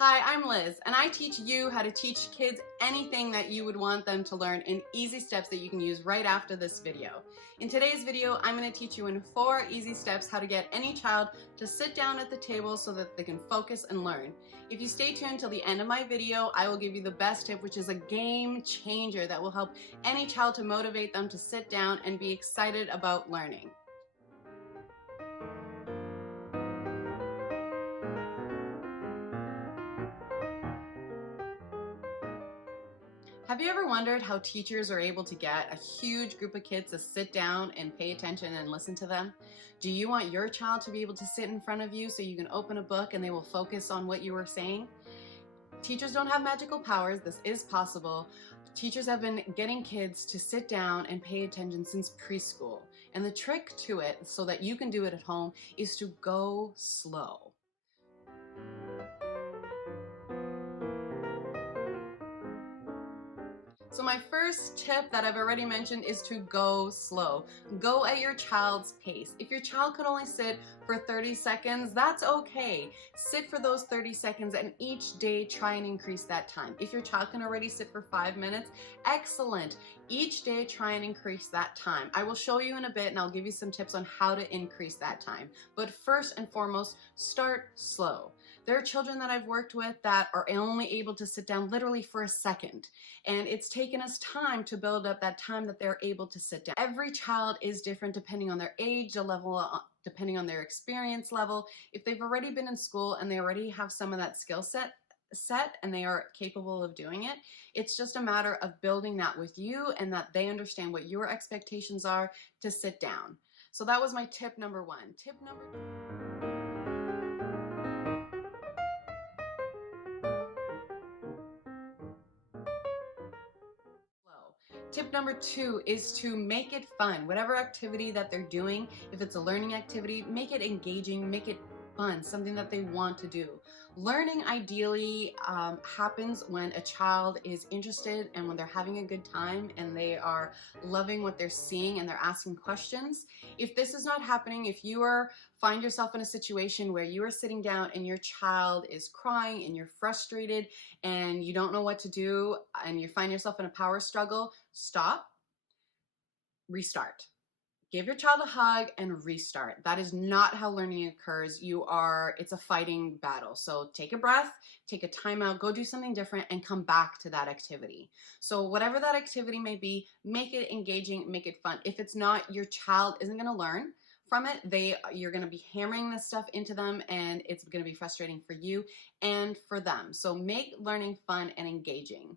Hi, I'm Liz, and I teach you how to teach kids anything that you would want them to learn in easy steps that you can use right after this video. In today's video, I'm going to teach you in 4 easy steps how to get any child to sit down at the table so that they can focus and learn. If you stay tuned till the end of my video, I will give you the best tip, which is a game changer that will help any child to motivate them to sit down and be excited about learning. Have you ever wondered how teachers are able to get a huge group of kids to sit down and pay attention and listen to them? Do you want your child to be able to sit in front of you so you can open a book and they will focus on what you were saying? Teachers don't have magical powers. This is possible. Teachers have been getting kids to sit down and pay attention since preschool. And the trick to it, so that you can do it at home, is to go slow. So my first tip that I've already mentioned is to go slow. Go at your child's pace. If your child could only sit for 30 seconds, that's okay. Sit for those 30 seconds and each day try and increase that time. If your child can already sit for 5 minutes, excellent. Each day try and increase that time. I will show you in a bit and I'll give you some tips on how to increase that time. But first and foremost, start slow. There are children that I've worked with that are only able to sit down literally for a second. And it's taken us time to build up that time that they're able to sit down. Every child is different depending on their age, the level, depending on their experience level. If they've already been in school and they already have some of that skill set and they are capable of doing it, it's just a matter of building that with you and that they understand what your expectations are to sit down. So that was my tip number 1. Tip number 2. Tip number 2 is to make it fun. Whatever activity that they're doing, if it's a learning activity, make it engaging, make it fun, something that they want to do. Learning ideally happens when a child is interested and when they're having a good time and they are loving what they're seeing and they're asking questions. If this is not happening, if you find yourself in a situation where you are sitting down and your child is crying and you're frustrated and you don't know what to do and you find yourself in a power struggle, stop, restart. Give your child a hug and restart. That is not how learning occurs. It's a fighting battle. So take a breath, take a timeout, go do something different and come back to that activity. So whatever that activity may be, make it engaging, make it fun. If it's not, your child isn't gonna learn from it. You're gonna be hammering this stuff into them and it's gonna be frustrating for you and for them. So make learning fun and engaging.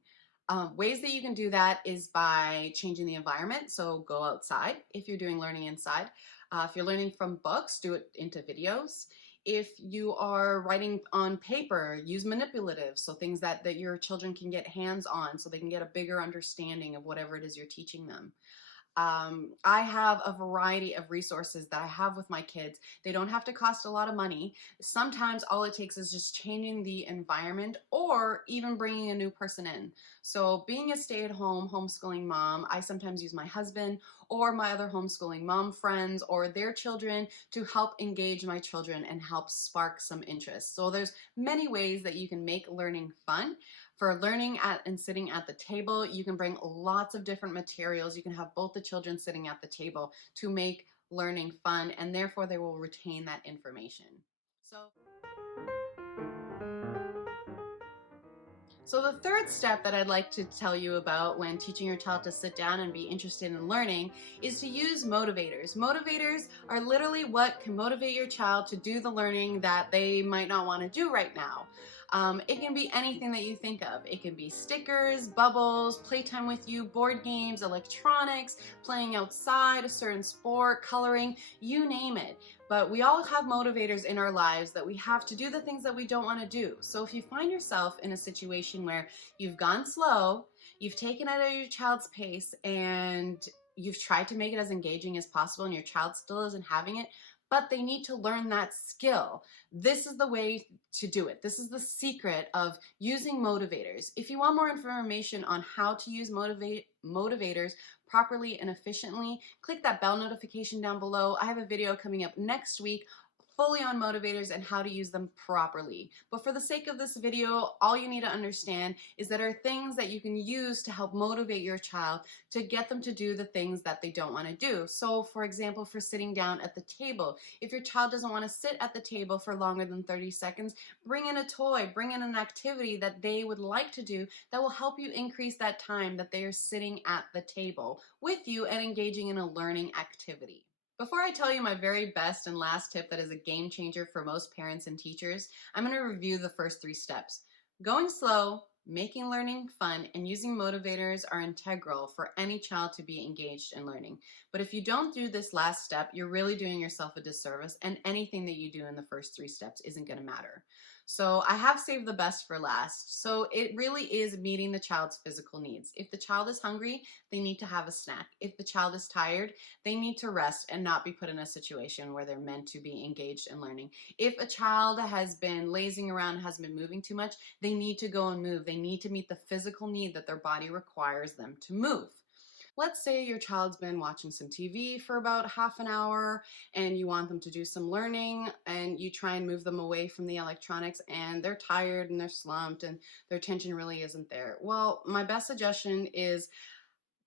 Ways that you can do that is by changing the environment. So go outside if you're doing learning inside. If you're learning from books, do it into videos. If you are writing on paper, use manipulatives, so things that your children can get hands on so they can get a bigger understanding of whatever it is you're teaching them. I have a variety of resources that I have with my kids. They don't have to cost a lot of money. Sometimes all it takes is just changing the environment or even bringing a new person in. So being a stay-at-home homeschooling mom, I sometimes use my husband or my other homeschooling mom friends or their children to help engage my children and help spark some interest. So there's many ways that you can make learning fun. For learning and sitting at the table, you can bring lots of different materials. You can have both the children sitting at the table to make learning fun, and therefore they will retain that information. So the third step that I'd like to tell you about when teaching your child to sit down and be interested in learning is to use motivators. Motivators are literally what can motivate your child to do the learning that they might not want to do right now. It can be anything that you think of. It can be stickers, bubbles, playtime with you, board games, electronics, playing outside, a certain sport, coloring, you name it. But we all have motivators in our lives that we have to do the things that we don't want to do. So if you find yourself in a situation where you've gone slow, you've taken it at your child's pace, and you've tried to make it as engaging as possible and your child still isn't having it, but they need to learn that skill. This is the way to do it. This is the secret of using motivators. If you want more information on how to use motivators properly and efficiently, click that bell notification down below. I have a video coming up next week fully on motivators and how to use them properly. But for the sake of this video, all you need to understand is that there are things that you can use to help motivate your child to get them to do the things that they don't want to do. So for example, for sitting down at the table, if your child doesn't want to sit at the table for longer than 30 seconds, bring in a toy, bring in an activity that they would like to do that will help you increase that time that they are sitting at the table with you and engaging in a learning activity. Before I tell you my very best and last tip that is a game changer for most parents and teachers, I'm going to review the first 3 steps. Going slow, making learning fun, and using motivators are integral for any child to be engaged in learning. But if you don't do this last step, you're really doing yourself a disservice, and anything that you do in the first 3 steps isn't going to matter. So I have saved the best for last. So it really is meeting the child's physical needs. If the child is hungry, they need to have a snack. If the child is tired, they need to rest and not be put in a situation where they're meant to be engaged in learning. If a child has been lazing around, hasn't been moving too much, they need to go and move. They need to meet the physical need that their body requires them to move. Let's say your child's been watching some TV for about half an hour and you want them to do some learning, and you try and move them away from the electronics and they're tired and they're slumped and their attention really isn't there. Well, my best suggestion is,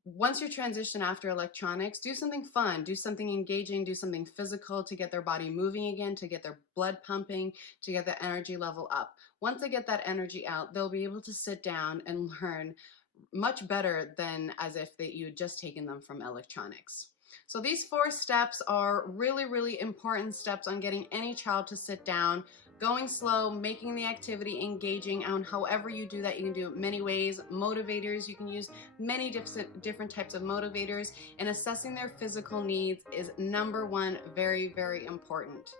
once you transition after electronics, do something fun, do something engaging, do something physical to get their body moving again, to get their blood pumping, to get the energy level up. Once they get that energy out, they'll be able to sit down and learn much better than as if you had just taken them from electronics. So these 4 steps are really, really important steps on getting any child to sit down. Going slow, making the activity engaging, and however you do that, you can do it many ways. Motivators, you can use many different types of motivators, and assessing their physical needs is number 1, very, very important.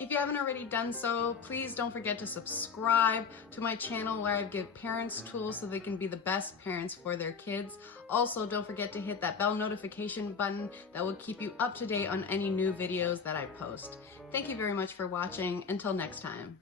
If you haven't already done so, please don't forget to subscribe to my channel where I give parents tools so they can be the best parents for their kids. Also, don't forget to hit that bell notification button that will keep you up to date on any new videos that I post. Thank you very much for watching. Until next time.